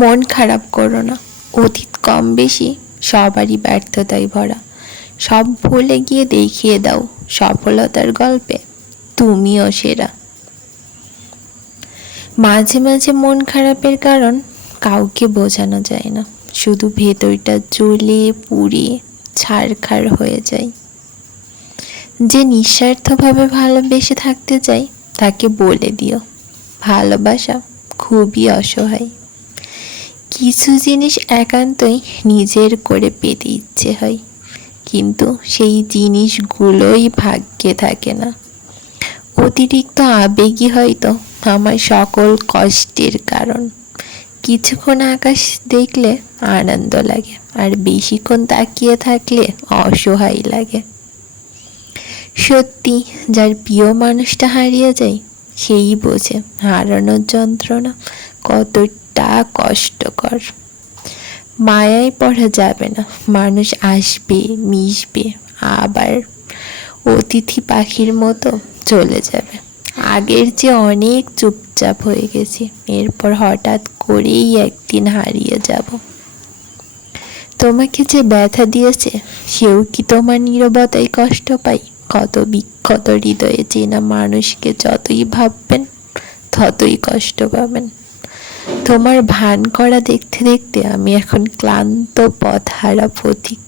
মন খারাপ করো না, অতীত কম বেশি সবারই ব্যর্থতায় ভরা। সব ভুলে গিয়ে দেখিয়ে দাও সফলতার গল্পে তুমিও সেরা। মাঝে মাঝে মন খারাপের কারণ কাউকে বোঝানো যায় না, শুধু ভেতরটা জ্বলে পুড়ে ছারখার হয়ে যায়। যে নিঃস্বার্থভাবে ভালোবেসে থাকতে চাই তাকে বলে দিও ভালোবাসা খুবই অসহায়। কিছু জিনিস একান্তই নিজের করে পেতে ইচ্ছে হয়, কিন্তু সেই জিনিসগুলোই ভাগ্যে থাকে না। অতিরিক্ত আবেগী হয়তো আমার সকল কষ্টের কারণ। কিছুক্ষণ আকাশ দেখলে আনন্দ লাগে, আর বেশিক্ষণ তাকিয়ে থাকলে অসহায় লাগে। সত্যি, যার প্রিয় মানুষটা হারিয়ে যায় সেই বোঝে হারানোর যন্ত্রণা কতটা কষ্টকর। মায়ায় পড়া যাবে না, মানুষ আসবে মিশবে, আবার অতিথি পাখির মতো চলে যাবে। আগের যে অনেক চুপচাপ হয়ে গেছি, এরপর হঠাৎ করেই একদিন হারিয়ে যাব। তোমাকে যে ব্যথা দিয়েছে সেও কি তোমার নীরবতায় কষ্ট পায়? কত বিক্ষত হৃদয়ে চেনা মানুষকে যতই ভাববেন ততই কষ্ট পাবেন। তোমার ভান করা দেখতে দেখতে আমি এখন ক্লান্ত পথহারা পথিক।